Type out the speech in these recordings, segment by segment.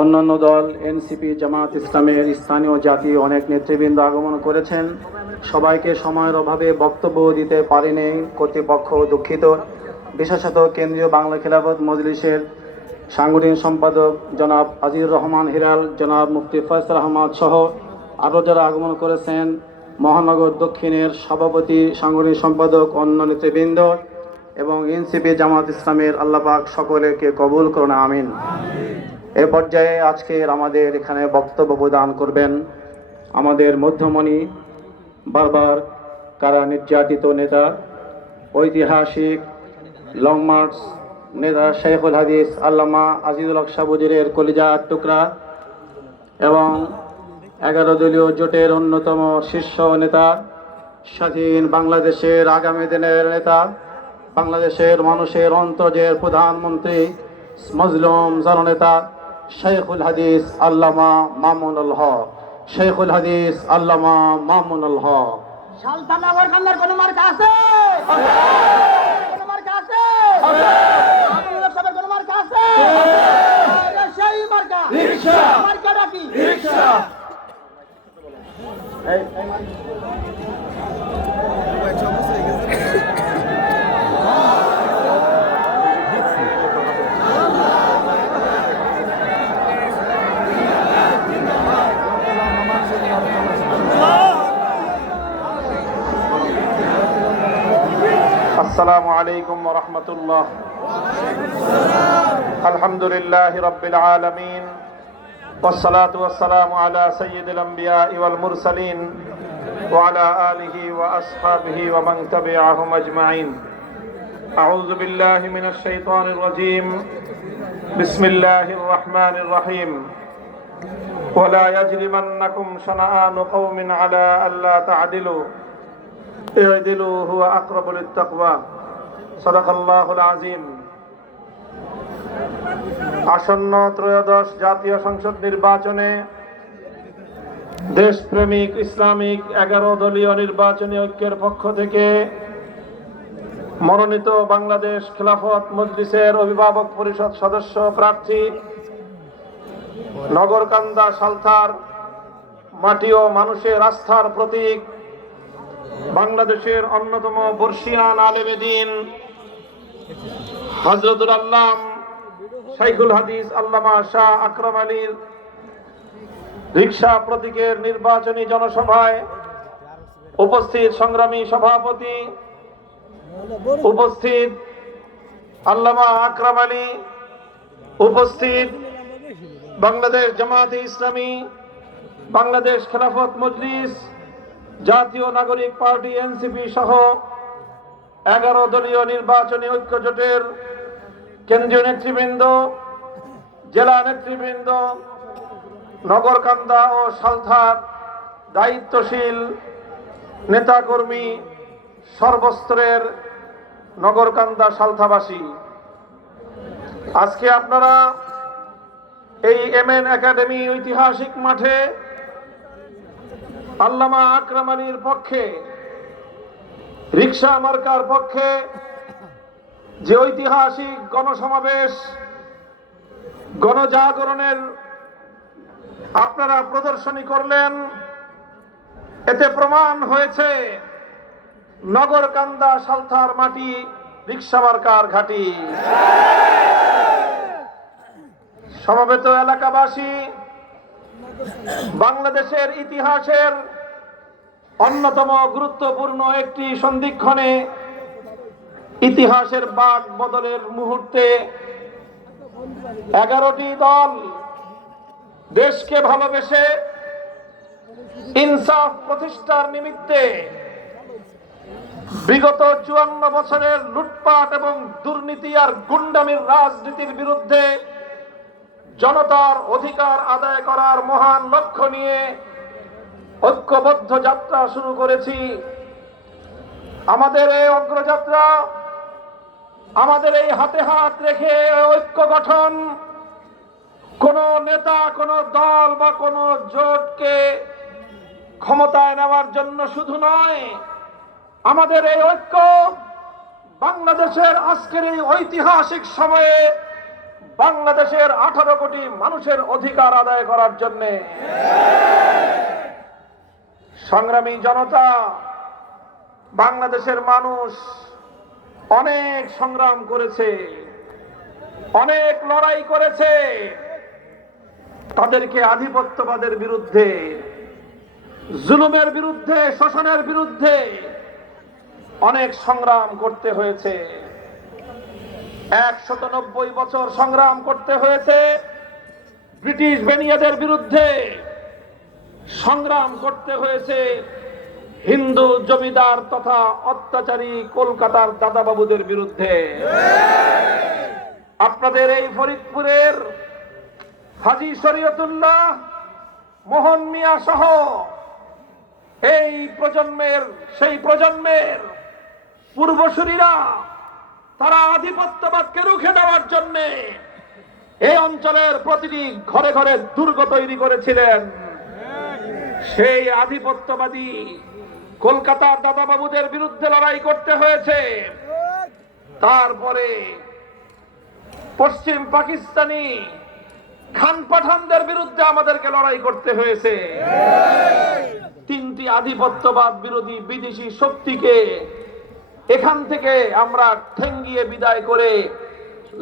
অন্যান্য দল এনসিপি, জামাত ইসলামের স্থানীয় জাতি অনেক নেতৃবৃন্দ আগমন করেছেন। সবাইকে সময়ের অভাবে বক্তব্য দিতে পারেনি কর্তৃপক্ষ দুঃখিত। বিশেষত কেন্দ্রীয় বাংলা খিলাফত মজলিসের সাংগঠনিক সম্পাদক জনাব আজিজুর রহমান হিলাল, জনাব মুফতি ফয়সাল আহমদ সহ আরও যারা আগমন করেছেন, মহানগর দক্ষিণের সভাপতি, সাংগঠনিক সম্পাদক, অন্য নেতৃবৃন্দ এবং এনসিপি, জামাত ইসলামের আল্লাহ পাক সকলকে কবুল করুন, আমিন। এ পর্যায়ে আজকের আমাদের এখানে বক্তব্য প্রদান করবেন আমাদের মধ্যমণি, বারবার কারা নির্যাতিত নেতা, ঐতিহাসিক লং মার্চ নেতা শেখুল হাদিস আল্লামা আজিজুল হক সাবুজিরের কলিজার টুকরা এবং 11 দলীয় জোটের অন্যতম শীর্ষ নেতা, স্বাধীন বাংলাদেশের আগামী দিনের নেতা, বাংলাদেশের মানুষের অন্তরের প্রধানমন্ত্রী, মজলুম জননেতা শেখুল হাদিস আল্লামা মামুনুল হক, শেখুল হাদিস আল্লামা মামুনুল হক। সালতানগর কান্দার কোন মার্কা আছে? কোন মার্কা আছে? মামুনুল সাহেবের কোন মার্কা আছে? সেই মার্কা রিকশা। মার্কাটা কি? রিকশা। আসসালামু আলাইকুম ওয়া রাহমাতুল্লাহ। আলহামদুলিল্লাহি রাব্বিল আলামিন ওয়াসসালাতু ওয়াসসালামু আলা সাইয়্যিদিল আমবিয়া'i ওয়াল মুরসালিন ওয়া আলা আলিহি ওয়া আসহাবিহি ওয়া মান তাবি'আহুম আজমাইন। আউযু বিল্লাহি মিনাশ শাইতানির রাজীম। বিসমিল্লাহির রাহমানির রহিম। ওয়া লা ইয়াজরিমান্নাকুম শানাআনু কওমিন আলা আল্লা তা'দিলু ই'দিলু হুয়া আকরাবু লিত-তাকওয়া। সাদাকাল্লাহুল আযীম। আসন্ন ত্রয়োদশ জাতীয় সংসদ নির্বাচনে দেশপ্রেমিক ইসলামিক 11 দলীয় নির্বাচনী ঐক্যের পক্ষ থেকে মনোনীত বাংলাদেশ খিলাফত মজলিসের অভিভাবক পরিষদ সদস্য প্রার্থী, নগরকান্দা সালথার মাটি ও মানুষের আস্থার প্রতীক, বাংলাদেশের অন্যতম বর্ষিয়ান আলেমে দ্বীন হযরতুল আল্লাম শেখুল হাদিস আল্লামা শাহ আকরাম আলীর রিকশা প্রতীকের নির্বাচনী জনসভায় উপস্থিত সংগ্রামী সভাপতি, উপস্থিত আল্লামা আকরাম আলী, উপস্থিত বাংলাদেশ জামাতে ইসলামী, বাংলাদেশ খেলাফত মজলিস, জাতীয় নাগরিক পার্টি এনসিপি সহ 11 দলীয় নির্বাচনী ঐক্য জোটের কেন্দ্রীয় নেতৃবৃন্দ, জেলা নেতৃবৃন্দ, নগরকান্দা ও সালথার দায়িত্বশীল নেতাকর্মী, সর্বস্তরের নগরকান্দা সালথাবাসী, আজকে আপনারা এই এমএন একাডেমি ঐতিহাসিক মাঠে আল্লামা আকরাম আলীর পক্ষে, রিকশা মার্কার পক্ষে যে ঐতিহাসিক গণসমাবেশ, গণজাগরণের আপনারা প্রদর্শনী করলেন, এতে প্রমাণ হয়েছে নগরকান্দা সালথার মাটি রিকশা মার্কার ঘাঁটি। সমবেত এলাকাবাসী, বাংলাদেশের ইতিহাসের অন্যতম গুরুত্বপূর্ণ একটি সন্ধিক্ষণে, ইতিহাসের বাঁক বদলের মুহূর্তে 11টি দল দেশকে ভালোবেসে ইনসাফ প্রতিষ্ঠার নিমিত্তে বিগত 54 বছরের লুটপাট এবং দুর্নীতি আর গুন্ডামির রাজনীতির বিরুদ্ধে জনতার অধিকার আদায় করার মহান লক্ষ্য নিয়ে ঐক্যবদ্ধ যাত্রা শুরু করেছি। আমাদের এই অগ্রযাত্রা, আমাদের এই হাতে হাত রেখে ঐক্য গঠন কোন নেতা, কোন দল বা কোন জোটকে ক্ষমতায় নেওয়ার জন্য শুধু নয়, আমাদের এই ঐক্য বাংলাদেশের আজকের এই ঐতিহাসিক সময়ে বাংলাদেশের 18 কোটি মানুষের অধিকার আদায় করার জন্য। সংগ্রামী জনতা, বাংলাদেশের মানুষ অনেক সংগ্রাম করেছে, অনেক লড়াই করেছে। তাদেরকে আধিপত্যবাদের বিরুদ্ধে, জুলুমের বিরুদ্ধে, শোষণের বিরুদ্ধে অনেক সংগ্রাম করতে হয়েছে। 190 বছর সংগ্রাম করতে হয়েছে। ব্রিটিশ বেনিয়াদের বিরুদ্ধে সংগ্রাম করতে হয়েছে। হিন্দু জমিদার তথা অত্যাচারী কলকাতার দাদাবাবুদের বিরুদ্ধে। আপনাদের এই ফরিদপুরের হাজী শরীয়তুল্লাহ, মোহন মিয়া সহ এই প্রজন্মের, সেই প্রজন্মের পূর্বসূরীরা তারা আধিপত্যবাদকে রুখে দেওয়ার জন্য এই অঞ্চলের প্রতিটি ঘরে ঘরে দুর্গ তৈরি করেছিলেন। সেই আধিপত্যবাদী কলকাতার দাদাবাবুদের বিরুদ্ধে লড়াই করতে হয়েছে। তারপরে পশ্চিম পাকিস্তানি খান পাঠানদের বিরুদ্ধে আমাদেরকে লড়াই করতে হয়েছে। তিনটি আধিপত্যবাদ বিরোধী বিদেশি শক্তিকে এখান থেকে আমরা ঠেঙ্গিয়ে বিদায় করে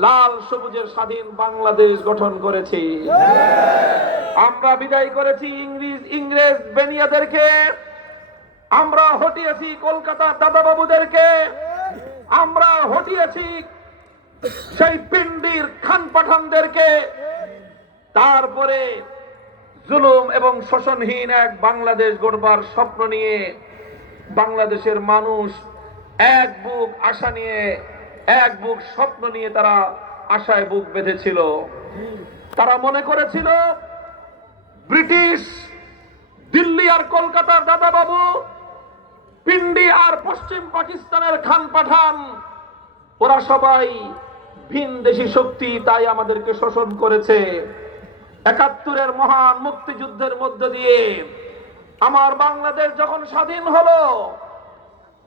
লাল সবুজের স্বাধীন বাংলাদেশ গঠন করেছি। আমরা বিদায় করেছি ইংরেজ বেনিয়াদেরকে, আমরা হটিয়েছি কলকাতার দাদাবাবুদেরকে, আমরা হটিয়েছি সেই পিন্ডির খান পাঠানদেরকে। তারপরে জুলুম এবং শোষণহীন এক বাংলাদেশ গড়বার স্বপ্ন নিয়ে বাংলাদেশের মানুষ এক বুক আশা নিয়ে, এক বুক স্বপ্ন নিয়ে তারা আশায় বুক বেঁধেছিল। তারা মনে করেছিল ব্রিটিশ দিল্লি আর কলকাতার দাদাবাবু, পিন্ডি আর পশ্চিম পাকিস্তানের খান পাঠান, ওরা সবাই ভিনদেশী শক্তি, তাই আমাদেরকে শোষণ করেছে। 71-এর মহান মুক্তিযুদ্ধের মধ্য দিয়ে আমার বাংলাদেশ যখন স্বাধীন হলো,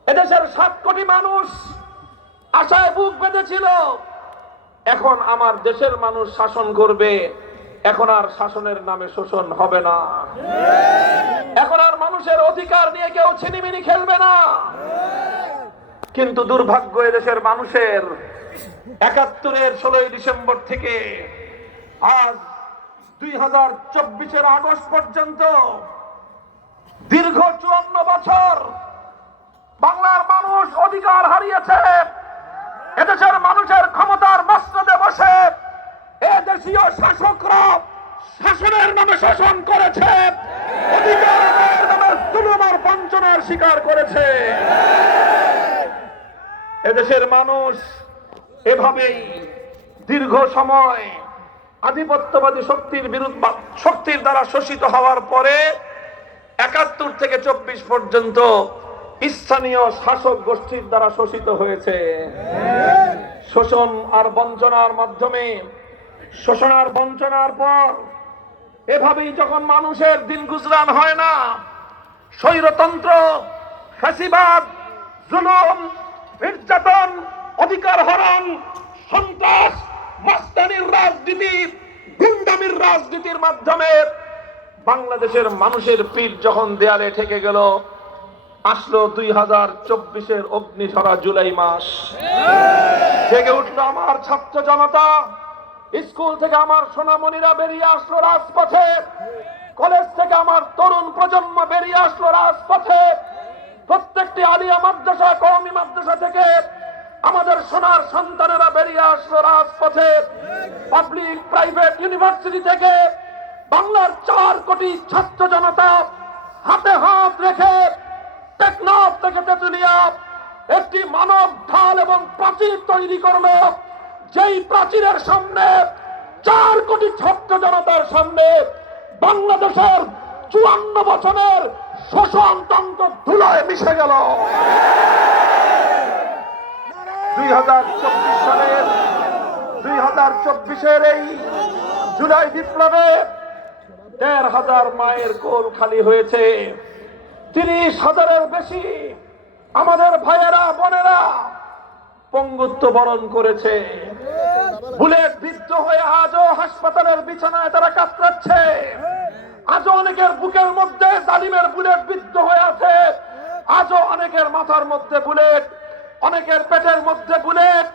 এদেশের 7 কোটি মানুষ আশায় বুক বেঁধেছিল এখন আমার দেশের মানুষ শাসন করবে, এখন আর শাসনের নামে শোষণ হবে না, এখন আর মানুষের অধিকার নিয়ে কেউ ছিনিমিনি খেলবে না। কিন্তু দুর্ভাগ্য, এদেশের মানুষের 71-এর 16ই ডিসেম্বর থেকে আজ 2024-এর আগস্ট পর্যন্ত দীর্ঘ 54 বছর বাংলার মানুষ অধিকার হারিয়েছে। এদেশের মানুষের ক্ষমতার মসনদে বসে এদেশীয় শাসকরা শাসনের নামে শাসন করেছে, অধিকারের নামে জুলুম আর বঞ্চনার শিকার করেছে। এদেশের মানুষ এভাবেই দীর্ঘ সময় আধিপত্যবাদী শক্তির দ্বারা শোষিত হওয়ার পরে 71 থেকে 24 পর্যন্ত স্থানীয় শাসক গোষ্ঠীর দ্বারা শোষিত হয়েছে। শোষণ আর বঞ্চনার মাধ্যমে, শোষণ আর বঞ্চনার পর এভাবেই যখন মানুষের দিন গুজরান হয় না, স্বৈরতন্ত্র, ফ্যাসিবাদ, জুলুম, নির্যাতন, অধিকার হরণ, সন্ত্রাস, মাস্তানির রাজনীতি, গুন্ডামির রাজনীতির মাধ্যমে বাংলাদেশের মানুষের পিঠ যখন দেয়ালে ঠেকে গেল, আসলো 2024-এর অগ্নিঝরা জুলাই মাস। জেগে উঠলো আমার ছাত্র জনতা, স্কুল থেকে আমার সোনামণিরা বেরিয়ে আসলো রাজপথে, কলেজ থেকে আমার তরুণ প্রজন্ম বেরিয়ে আসলো রাজপথে, প্রত্যেকটি আলিয়া মাদ্রাসা, কওমি মাদ্রাসা থেকে আমাদের সোনার সন্তানেরা বেরিয়ে আসলো রাজপথে, পাবলিক প্রাইভেট ইউনিভার্সিটি থেকে বাংলার 4 কোটি ছাত্র জনতা হাতে হাত রেখে টেকনাফ থেকে তেতুলিয়া একটি মানব ঢাল এবং প্রাচীর তৈরি করলো, যেই প্রাচীরের সামনে 4 কোটি ছাত্র জনতার সামনে বাংলাদেশের 54 বছরের শোষণতন্ত্র ধুলায় মিশে গেল। 2024-এর এই জুলাই বিপ্লবে 1,500 মায়ের কোল খালি হয়েছে, 30,000-এর বেশি আমাদের ভাইয়েরা বোনেরা পঙ্গুত্ব বরণ করেছে। বুলেট বিদ্ধ হয়ে আজও হাসপাতালের বিছানায় তারা কাতরাচ্ছে। আজও অনেকের বুকের মধ্যে জালিমের বুলেট বিদ্ধ হয়ে আছে। আজও অনেকের মাথার মধ্যে বুলেট, অনেকের পেটের মধ্যে বুলেট,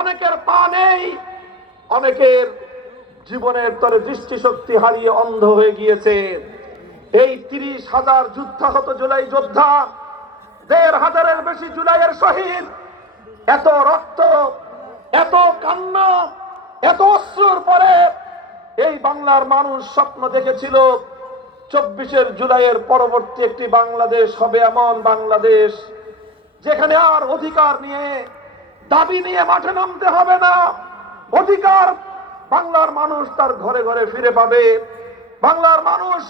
অনেকের পা নেই, অনেকের জীবনের তরে দৃষ্টিশক্তি হারিয়ে অন্ধ হয়ে গিয়েছে। এই 30,000 যুদ্ধাহত জুলাই যোদ্ধা, 1,500-এর বেশি জুলাইয়ের শহীদ, এত রক্ত, এত কান্না, এত অশ্রুর পরে এই বাংলার মানুষ স্বপ্ন দেখেছিল 24 জুলাইয়ের পরবর্তী একটি বাংলাদেশ হবে, এমন বাংলাদেশ যেখানে আর অধিকার নিয়ে, দাবি নিয়ে মাঠে নামতে হবে না। অধিকার বাংলার মানুষ তার ঘরে ঘরে ফিরে পাবে। বাংলার মানুষ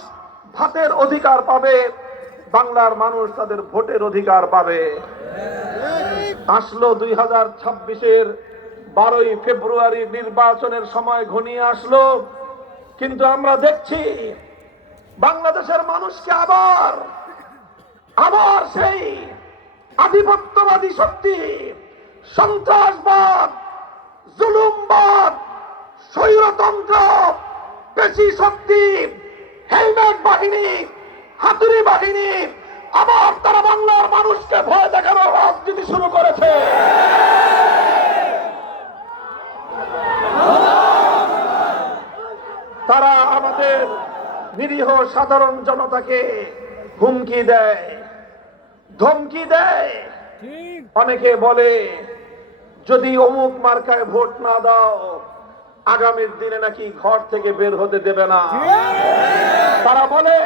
ভাতের অধিকার পাবে। বাংলার মানুষ তাদের ভোটের অধিকার পাবে। আসলো 2026-এর 12ই ফেব্রুয়ারি নির্বাচনের সময় ঘনিয়ে আসলো, কিন্তু আমরা দেখছি বাংলাদেশের মানুষকে আবার সেই আধিপত্যবাদী শক্তি, সন্ত্রাসবাদ, জুলুমবাদ, স্বৈরতন্ত্র, পেশি শক্তি, হেলমেট বাহিনী, হাতুড়ি বাহিনী, আবার তারা বাংলার মানুষকে ভয় দেখানোর রাজনীতি শুরু করেছে। তারা আমাদের নিরীহ সাধারণ জনতাকে হুমকি দেয়, ধমকি দেয়। অনেকে বলে যদি অমুক মার্কায় ভোট না দাও, আগামীর দিনে নাকি ঘর থেকে বের হতে দেবে না। তারা বলে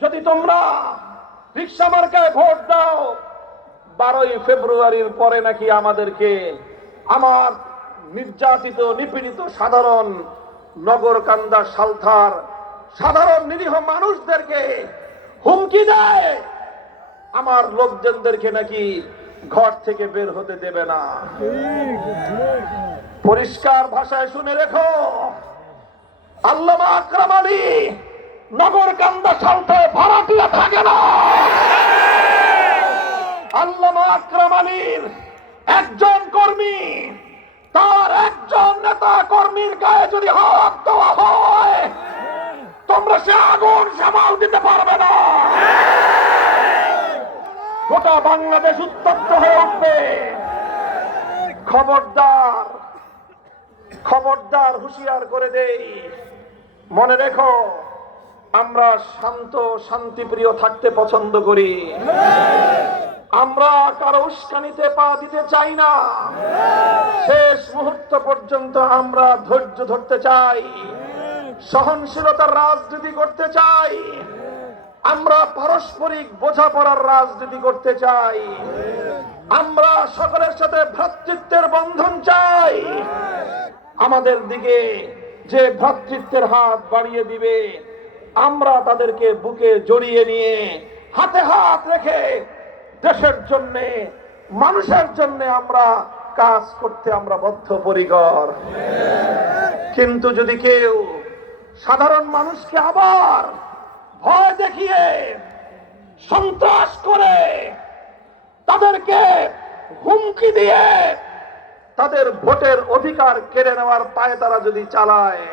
যদি তোমরা রিক্সা মার্কায় ভোট দাও, 12ই ফেব্রুয়ারির পরে নাকি আমাদেরকে, আমার নির্যাতিত নিপীড়িত সাধারণ নগরকান্দা সালথার সাধারণ নিরীহ মানুষদেরকে হুমকি দেয়, আমার লোকজনদেরকে নাকি ঘর থেকে বের হতে দেবে না। পরিষ্কার ভাষায় শুনে রেখো, আল্লামা আকরাম আলী নগরকান্দা সালথায় ভাড়াটিয়া থাকে না। আল্লামা আকরাম আলীর একজন কর্মী, তার একজন নেতা কর্মীর গায়ে যদি হাত দেওয়া হয়, তোমরা সে আগুন সামাল দিতে পারবে না। গোটা বাংলাদেশ উত্তপ্ত হয়ে উঠবে। খবরদার, খবরদার, হুঁশিয়ার করে দেই, মনে রেখো আমরা শান্ত, শান্তিপ্রিয় থাকতে পছন্দ করি। আমরা কারো উস্কানিতে পা দিতে চাই না। শেষ মুহূর্ত পর্যন্ত আমরা ধৈর্য ধরতে চাই, সহনশীলতার রাজনীতি করতে চাই, আমরা পারস্পরিক বোঝাপড়ার রাজনীতি করতে চাই, আমরা সকলের সাথে ভ্রাতৃত্বের বন্ধন চাই। আমাদের দিকে যে ভ্রাতৃত্বের হাত বাড়িয়ে দিবে, আমরা তাদেরকে বুকে জড়িয়ে নিয়ে হাতে হাত রেখে দেশের জন্য, মানুষের জন্য আমরা কাজ করতে আমরা বদ্ধপরিকর। কিন্তু যদি কেউ সাধারণ মানুষকে আবার ভয় দেখিয়ে, সন্ত্রাস করে, তাদেরকে হুমকি দিয়ে তাদের ভোটের অধিকার কেড়ে নেওয়ার পায়তারা যদি চালায়,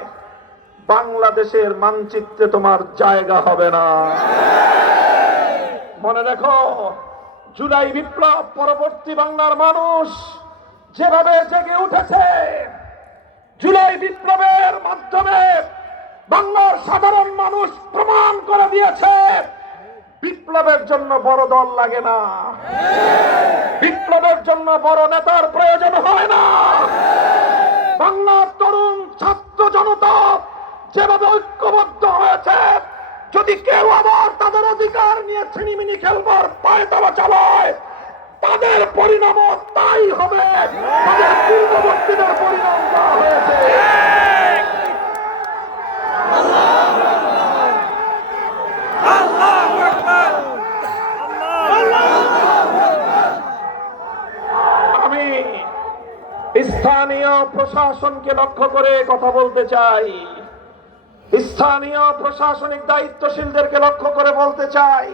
বাংলাদেশের মানচিত্রে তোমার জায়গা হবে না। মনে রেখো, জুলাই বিপ্লব পরবর্তী বাংলার মানুষ যেভাবে জেগে উঠেছে, জুলাই বিপ্লবের মাধ্যমে বাংলার সাধারণ মানুষ প্রমাণ করে দিয়েছে বিপ্লবের জন্য বড় দল লাগে না, বিপ্লবের জন্য বড় নেতার প্রয়োজন হয় না। বাংলার তরুণ ছাত্র জনতা যেভাবে ঐক্যবদ্ধ হয়েছে, যদি কেউ আবার তাদের অধিকার নিয়ে ছিনিমিনি খেলবার পায়তারা চালায়, তাদের পরিণামও তাই হবে, তাদের পূর্ববর্তীদের পরিণাম যা হয়েছে। আমি স্থানীয় প্রশাসনকে লক্ষ্য করে কথা বলতে চাই, স্থানীয় প্রশাসনিক দায়িত্বশীলদেরকে লক্ষ্য করে বলতে চাই,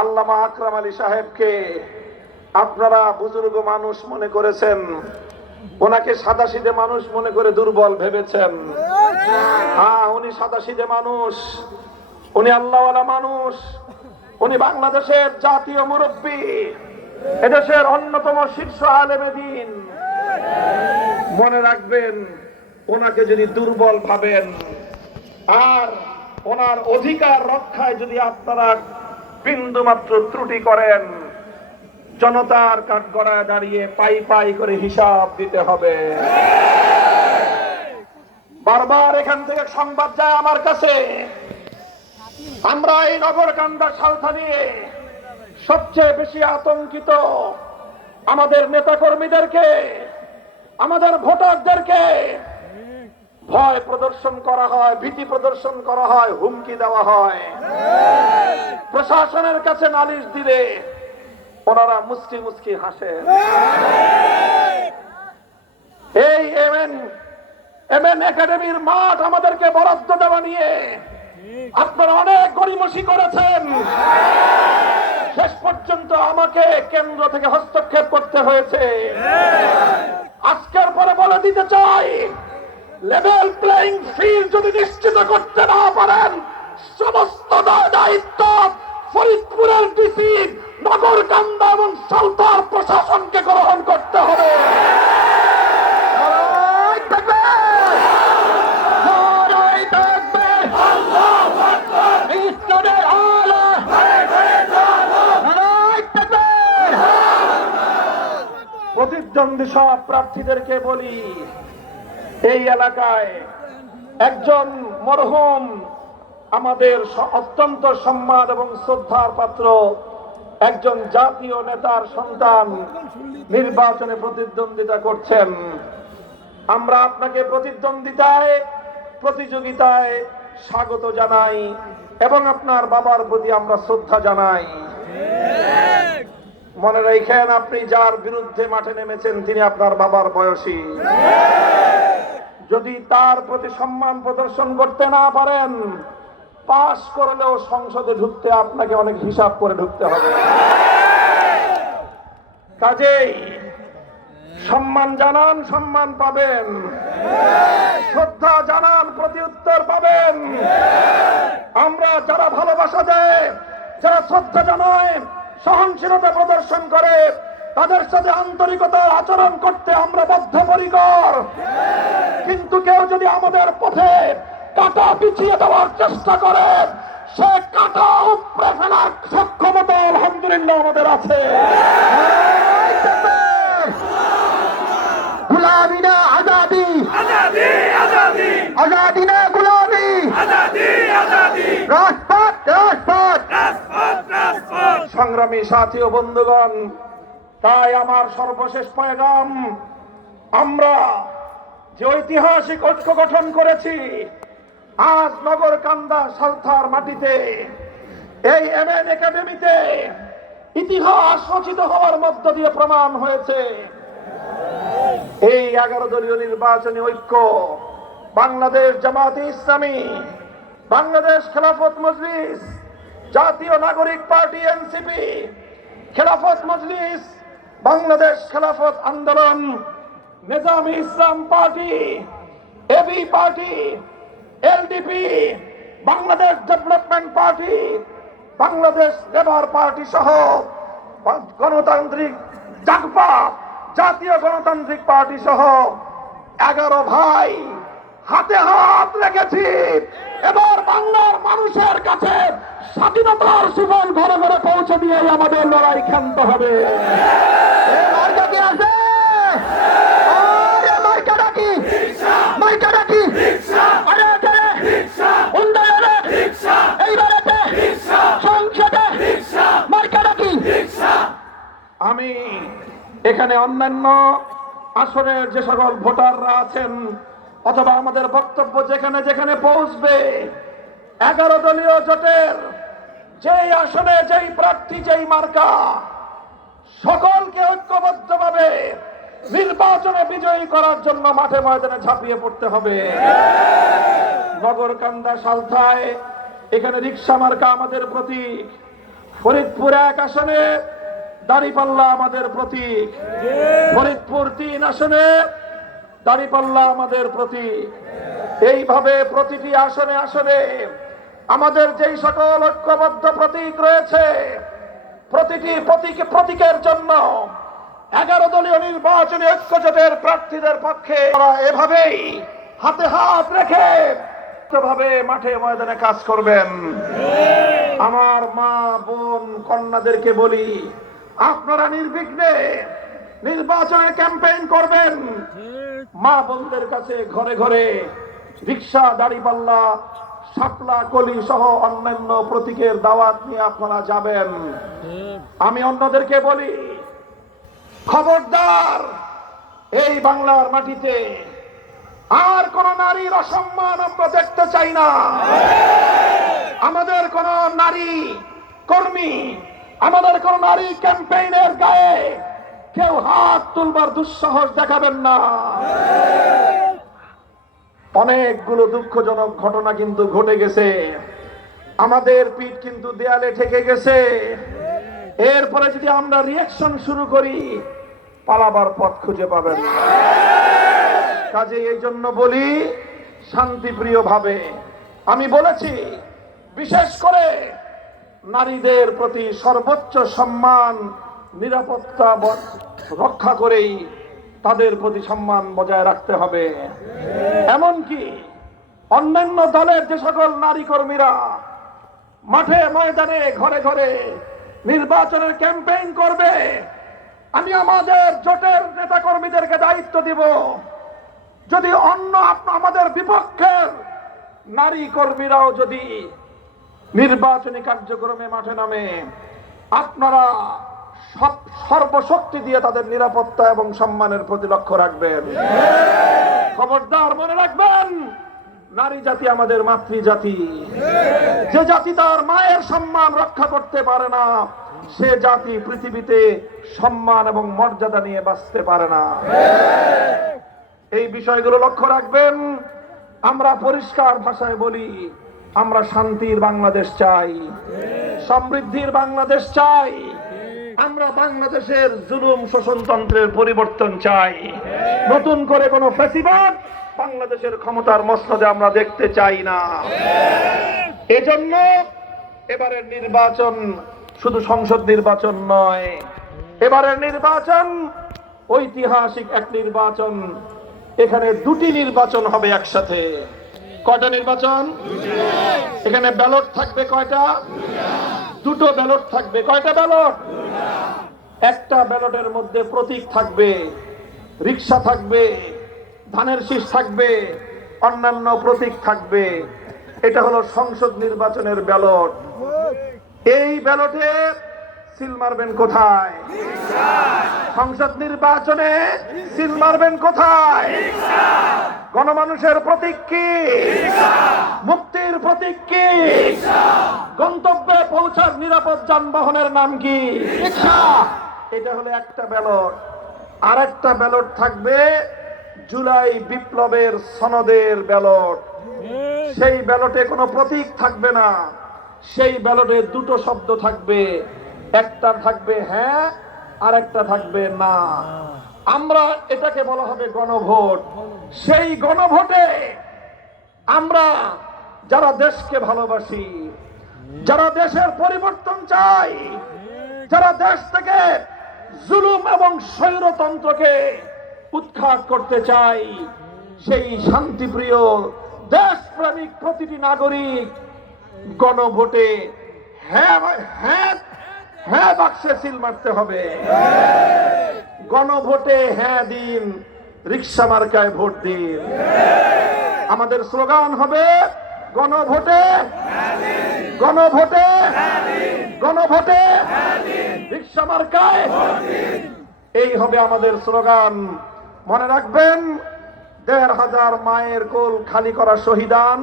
আল্লামা আকরাম আলী সাহেবকে আপনারা বুজুর্গ মানুষ মনে করেছেন, ওনাকে সাদাসিধে মানুষ মনে করে দুর্বল ভেবেছেন। হ্যাঁ, উনি সাদাসিধে মানুষ, উনি আল্লাহওয়ালা মানুষ, উনি বাংলাদেশের জাতীয় মুরব্বী, এদেশের অন্যতম শীর্ষ আলেমে দ্বীন। মনে রাখবেন, ওনাকে যদি দুর্বল ভাবেন আর ওনার অধিকার রক্ষায় যদি আপনারা বিন্দুমাত্র ত্রুটি করেন, জনতার কাঠগড়ায় দাঁড়িয়ে পাই পাই করে হিসাব দিতে হবে। বারবার এখান থেকে সংবাদ যায় আমার কাছে, আমরা এই নগরকান্দা সালথা নিয়ে সবচেয়ে বেশি আতঙ্কিত। আমাদের নেতাকর্মীদেরকে, আমাদের ভোটারদেরকে ভয় প্রদর্শন করা হয়, ভীতি প্রদর্শন করা হয়, হুমকি দেওয়া হয়। প্রশাসনের কাছে নালিশ দিলে ওনারা মুস্কি মুস্কি হাসে। এই এমএন একাডেমির মাঠ আমাদেরকে বরাদ্দ দেওয়া নিয়ে আপনারা অনেক গড়িমসি করেছেন। শেষ পর্যন্ত আমাকে কেন্দ্র থেকে হস্তক্ষেপ করতে হয়েছে। আজকের পরে বলে দিতে চাই, লেভেল প্লেইং ফিল্ড যদি নিশ্চিত করতে না পারেন, সমস্ত দায়িত্ব ফরিদপুরের ডিসি, নগরকান্দা এবং সালতার প্রশাসনকে গ্রহণ করতে হবে। প্রতিদ্বন্দ্বী সব প্রার্থীদেরকে বলি, এই এলাকায় একজন মরহুম আমাদের অত্যন্ত সম্মান এবং শ্রদ্ধার পাত্র একজন জাতীয় নেতার সন্তান নির্বাচনে প্রতিদ্বন্দ্বিতা করছেন। আমরা আপনাকে প্রতিযোগিতায় স্বাগত জানাই এবং আপনার বাবার প্রতি আমরা শ্রদ্ধা জানাই। মনে রাখেন, আপনি যার বিরুদ্ধে মাঠে নেমেছেন তিনি আপনার বাবার বয়সী। যদি তার প্রতি সম্মান প্রদর্শন করতে না পারেন, পাশ করলেও সংসদে ঢুকতে আপনাকে অনেক হিসাব করে ঢুকতে হবে। কাজেই সম্মান জানান, সম্মান পাবেন। শ্রদ্ধা জানান, প্রতি উত্তর পাবেন। আমরা যারা ভালোবাসা দেয়, যারা শ্রদ্ধা জানায়, সহনশীলতা প্রদর্শন করে, তাদের সাথে আন্তরিকতার আচরণ করতে আমরা বদ্ধপরিকর। কিন্তু কেউ যদি আমাদের পথে কাঁটা পিছিয়ে দেওয়ার চেষ্টা করে, সে কাঁটা উপড়ে ফেলার সক্ষমতা আলহামদুলিল্লাহ আমাদের আছে। गुलाबी ना आजादी, आजादी आजादी, आजादी ना गुलाबी, आजादी आजादी, राजपथ राजपथ, राजपथ राजपथ। সংগ্রামী সাথী ও বন্ধুগণ, তাই আমার সর্বশেষ পয়গাম, আমরা যে ঐতিহাসিক ঐক্য গঠন করেছি আজ নগরকান্দা সালথার মাটিতে, এই এমএন একাডেমিতে, ইতিহাস রচিত হওয়ার মধ্য দিয়ে প্রমাণ হয়েছে এই 11 দলীয় নির্বাচনী ঐক্য বাংলাদেশ জামাতে ইসলামী, বাংলাদেশ খেলাফত মজলিস, জাতীয় নাগরিক party NCP, Khelafat Majlis, Bangladesh Khelafat Andolan, Nizami Islam party, AB party, LDP, Bangladesh development party, Bangladesh labour party সহ গণতান্ত্রিক জাগপা, জাতীয় গণতান্ত্রিক পার্টি সহ 11 ভাই হাতে হাত রেখেছি। এবার বাংলার মানুষের কাছে স্বাধীনতার সুফল ঘরে ঘরে পৌঁছে দিয়ে আমাদের লড়াই ক্ষান্ত হবে। আমি এখানে অন্যান্য আসনের যে সকল ভোটাররা আছেন অথবা আমাদের বক্তব্য যেখানে যেখানে পৌঁছবে, 11 দলীয় জোটের যেই আসনে যেই প্রার্থী যেই মার্কা, সকলকে ঐক্যবদ্ধভাবে নির্বাচনে বিজয়ী করার জন্য মাঠে ময়দানে ঝাঁপিয়ে পড়তে হবে। নগরকান্দা সালথায় এখানে রিকশা মার্কা আমাদের প্রতীক, ফরিদপুর 1 আসনে দাঁড়িপাল্লা আমাদের প্রতীক, ফরিদপুর 3 আসনে দাঁড়িপাল্লা আমাদের প্রতীক। এইভাবে প্রতিটি আসনে আসনে আমাদের যেই সকল ঐক্যবদ্ধ প্রতীক রয়েছে, প্রতিটি প্রতীকের জন্য 11 দলীয় নির্বাচনী ঐক্যজোটের প্রার্থীদের পক্ষে তারা এভাবেই হাতে হাত রেখে ভাবে মাঠে ময়দানে কাজ করবেন। আমার মা বোন কন্যাদেরকে বলি, আপনারা নির্বিঘ্নে নির্বাচনের ক্যাম্পেইন করবেন। মা বোনদের কাছে ঘরে ঘরে রিক্সা, দাড়িপাল্লা, শাপলা, কলি সহ অন্যান্য প্রতীকের দাওয়াত নিয়ে আপনারা যাবেন। আমি অন্যদেরকে বলি, খবরদার, এই বাংলার মাটিতে আর কোন নারীর অসম্মান আমরা দেখতে চাই না। আমাদের কোন নারী কর্মী, আমাদের কোন নারী ক্যাম্পেইনের গায়ে কেউ হাত তুলবার দুঃসাহস দেখাবেন না। অনেকগুলো দুঃখজনক ঘটনা কিন্তু ঘটে গেছে, আমাদের পিঠ কিন্তু দেয়ালে ঠেকে গেছে। এরপরে যদি আমরা রিঅ্যাকশন শুরু করি, পালাবার পথ খুঁজে পাবেন না। কাজে এই জন্য বলি, শান্তিপ্রিয় ভাবে আমি বলেছি, বিশেষ করে নারীদের প্রতি সর্বোচ্চ সম্মান, নিরাপত্তা রক্ষা করেই তাদের প্রতি সম্মান বজায় রাখতে হবে। এমনকি অন্যান্য দলের যে সকল নারী কর্মীরা মাঠে ময়দানে ঘরে ঘরে নির্বাচনের ক্যাম্পেইন করবে, আমি আমাদের জোটের নেতা কর্মীদেরকে দায়িত্ব দিব, যদি অন্য আমাদের বিপক্ষের নারী কর্মীরাও যদি নির্বাচনী কার্যক্রমে মাঠে নামে, আপনারা সর্বশক্তি দিয়ে তাদের নিরাপত্তা এবং সম্মানের প্রতি লক্ষ্য রাখবেন। খবরদার, মনে রাখবেন, নারী জাতি আমাদের মাতৃজাতি। যে জাতি তার মায়ের সম্মান রক্ষা করতে পারে না, সে জাতি পৃথিবীতে সম্মান এবং মর্যাদা নিয়ে বাঁচতে পারে না। এই বিষয়গুলো লক্ষ্য রাখবেন। আমরা পরিষ্কার ভাষায় বলি, আমরা শান্তির বাংলাদেশ চাই, সমৃদ্ধির বাংলাদেশ চাই। আমরা বাংলাদেশের জুলুম শোষণতন্ত্রের পরিবর্তন চাই। নতুন করে কোনো ফ্যাসিবাদ বাংলাদেশের ক্ষমতার মসনদে আমরা দেখতে চাই না। এজন্য এবারের নির্বাচন শুধু সংসদ নির্বাচন নয়, এবারের নির্বাচন ঐতিহাসিক এক নির্বাচন। এখানে দুটি নির্বাচন হবে একসাথে। কয়টা নির্বাচন? এখানে ব্যালট থাকবে কয়টা? দুটো ব্যালট থাকবে। কয়টা ব্যালট? একটা ব্যালটের মধ্যে প্রতীক থাকবে, রিক্সা থাকবে, ধানের শীষ থাকবে, অন্যান্য প্রতীক থাকবে। এটা হলো সংসদ নির্বাচনের ব্যালট। এই ব্যালটে সিল মারবেন কোথায়? সংসদ নির্বাচনে সিল মারবেন কোথায়? গণমানুষের প্রতীক কি? মুক্তির প্রতীক কি? গন্তব্যে পৌঁছার নিরাপদ যানবাহনের নাম কি? এটা হলো একটা ব্যালট। আর একটা ব্যালট থাকবে জুলাই বিপ্লবের সনদের ব্যালট। সেই ব্যালটে কোনো প্রতীক থাকবে না, সেই ব্যালটে দুটো শব্দ থাকবে, একটা থাকবে হ্যাঁ আর একটা থাকবে না। আমরা এটাকে বলা হবে গণভোট। সেই গণভোটে আমরা যারা দেশকে ভালোবাসি, যারা দেশের পরিবর্তন চাই, যারা দেশ থেকে জুলুম এবং স্বৈরতন্ত্রকে উৎখাত করতে চাই, সেই শান্তিপ্রিয় দেশপ্রেমিক প্রতিটি নাগরিক গণভোটে হ্যাঁ হ্যাঁ হ্যাঁ বাক্সে সিল মারতে হবে। গণভোটে হ্যাঁ দিন, রিক্সা মার্কায় ভোট দিন। আমাদের স্লোগান হবে গণভোটে, গণভোটে, গণভোটে, রিক্সা মার্কায়। এই হবে আমাদের স্লোগান। মনে রাখবেন, ১৫০০ মায়ের কোল খালি করা শহীদান,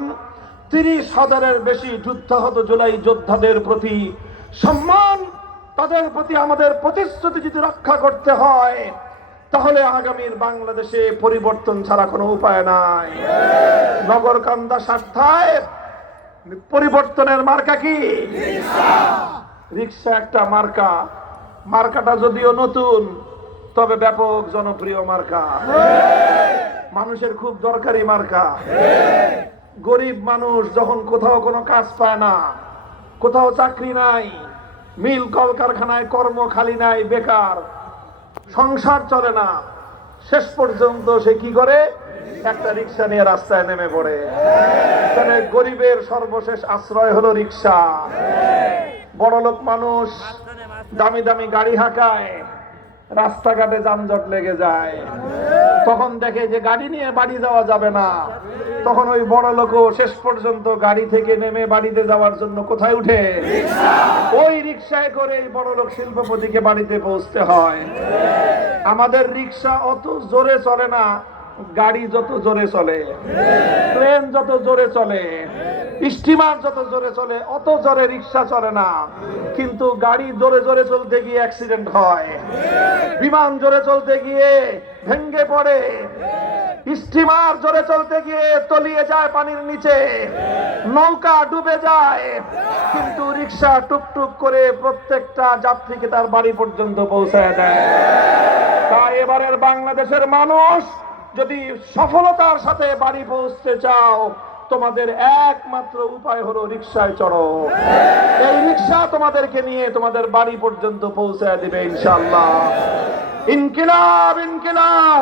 ৩০,০০০-এর বেশি যুদ্ধাহত জুলাই যোদ্ধাদের প্রতি সম্মান, তাদের প্রতি আমাদের প্রতিশ্রুতি যদি রক্ষা করতে হয়, তাহলে আগামীর বাংলাদেশে পরিবর্তন ছাড়া কোনো উপায় নাই। নগরকান্দা সাতটায় পরিবর্তনের মার্কা কি? রিক্সা একটা মার্কা। মার্কাটা যদিও নতুন, তবে ব্যাপক জনপ্রিয় মার্কা। মানুষের খুব দরকারি মার্কা। গরিব মানুষ যখন কোথাও কোনো কাজ পায় না, কোথাও চাকরি নাই, মিল কলকারখানায় কর্ম খালি নাই, বেকার, সংসার চলে না, শেষ পর্যন্ত সে কি করে? একটা রিক্সা নিয়ে রাস্তায় নেমে পড়ে। তাহলে গরিবের সর্বশেষ আশ্রয় হলো রিক্সা। বড়লোক মানুষ দামি দামি গাড়ি হাঁকায়, রাস্তাঘাটে যানজট লেগে যায়, তখন দেখে যে গাড়ি নিয়ে বাড়ি যাওয়া যাবে না, তখন ওই বড় লোকও শেষ পর্যন্ত গাড়ি থেকে নেমে বাড়িতে যাওয়ার জন্য কোথায় উঠে? ওই রিক্সায় করে এই বড় লোক শিল্পপতিকে বাড়িতে পৌঁছতে হয়। আমাদের রিক্সা অত জোরে চলে না, গাড়ি যত জোরে চলে, ট্রেন যত জোরে চলে, স্টিমার যত জোরে চলে, অত জোরে রিক্সা চলে না। কিন্তু গাড়ি জোরে জোরে চলতে গিয়ে অ্যাক্সিডেন্ট হয়, বিমান জোরে চলতে গিয়ে ভেঙে পড়ে, স্টিমার জোরে চলতে গিয়ে তলিয়ে যায় পানির নিচে, নৌকা ডুবে যায়। কিন্তু রিক্সা টুকটুক করে প্রত্যেকটা যাত্রীকে তার বাড়ি পর্যন্ত পৌঁছায় দেয়। তাই এবারের বাংলাদেশের মানুষ যদি সফলতার সাথে বাড়ি পৌঁছতে চাও, তোমাদের একমাত্র উপায় হলো রিক্সায় চড়ো। এই রিক্সা তোমাদেরকে নিয়ে তোমাদের বাড়ি পর্যন্ত পৌঁছায় দিবে ইনশাআল্লাহ। ইনকিলাব ইনকিলাব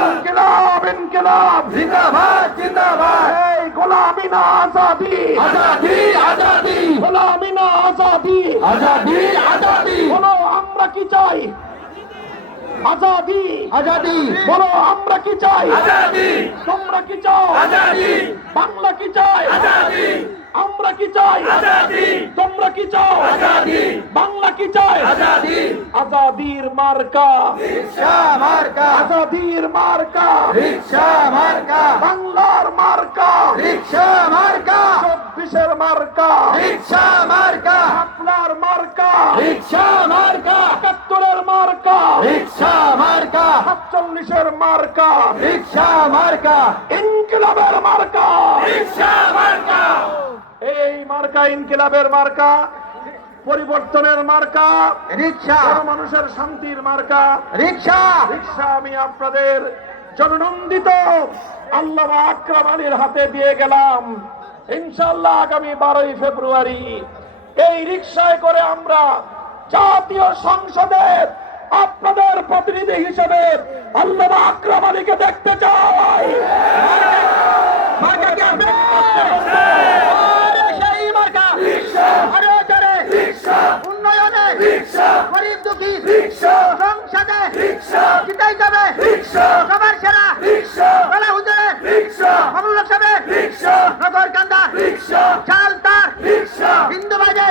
ইনকিলাব ইনকিলাব জিন্দাবাদ জিন্দাবাদ। এই গোলামি না আজাদি, আজাদি আজাদি, গোলামি না আজাদি, আজাদি আজাদি। বলো আমরা কি চাই? আজাদি আজাদি। বলো আমরা কি চাই? আজাদি। তোমরা কি চাও? আজাদি। বাংলা কি চাই? আজাদি। আমরা কি চাই? আজাদি। তোমরা কি চাও? আজাদি। বাংলা কি চাই? আজাদি। আজাদির মার্কা রিক্সা মার্কা, আজাদির মার্কা রিক্সা মার্কা, বাংলার মার্কা রিক্সা মার্কা, 24-এর মার্কা রিক্সা মার্কা, আপনার মার্কা রিক্সা মার্কা, 71-এর মার্কা রিক্সা মার্কা, 47-এর মার্কা রিক্সা মার্কা, ইনকিলাবের মার্কা রিক্সা মার্কা। এই মার্কা ইনকিলাবের মার্কা, পরিবর্তনের মার্কা রিক্সা, মানুষের শান্তির মার্কা রিক্সা। রিক্সা আমি আপনাদের জননন্দিত আল্লামা আকরাম আলীর হাতে দিয়ে গেলাম। ইনশাআল্লাহ আগামী 12ই ফেব্রুয়ারি এই রিক্সায় করে আমরা জাতীয় সংসদে আপনাদের প্রতিনিধি হিসেবে আল্লামা আকরাম আলীকে দেখতে চাই। উন্নয়নে গরিব দুঃখী সংসদে জিতাই যাবে সবার সেরা বেলা হুজুরে মামুনুল সাহেব নগর কান্দা চালতার বিন্দু বাজে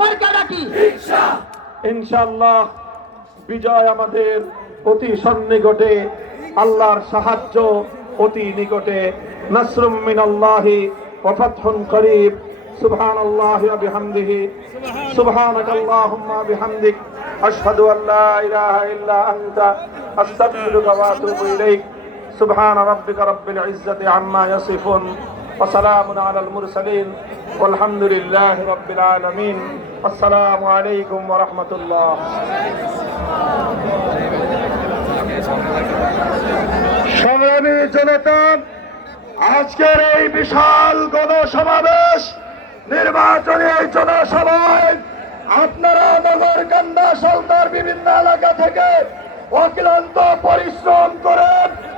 মার্কা ডাকি। ইনশাআল্লাহ বিজয় আমাদের অতি সন্নিকটে, আল্লাহর সাহায্য অতি নিকটে। নাসরুম মিনাল্লাহি ওয়া ফাতহুন করিব। সুবহানাল্লাহি ওয়া বিহামদিহি, সুবহানাকাল্লাহুম্মা বিহামদিক, আশহাদু আল্লা ইলাহা ইল্লা আনতা, আস্তাগফিরুকা ওয়া আতুবু ইলাইক। সুবহানা রাব্বিকা রাব্বিল ইজ্জাতি আম্মা ইয়াসিফুন ওয়া সালামুন আলাল মুরসালিন ওয়ালহামদুলিল্লাহি রাব্বিল আলামিন। আসসালামু আলাইকুম ওয়া রাহমাতুল্লাহ। সংগ্রামী জনতা, আজকের এই বিশাল গণসমাবেশ, নির্বাচনী এই জনসভায় আপনারা নগরকান্দা সালতার বিভিন্ন এলাকা থেকে অক্লান্ত পরিশ্রম করে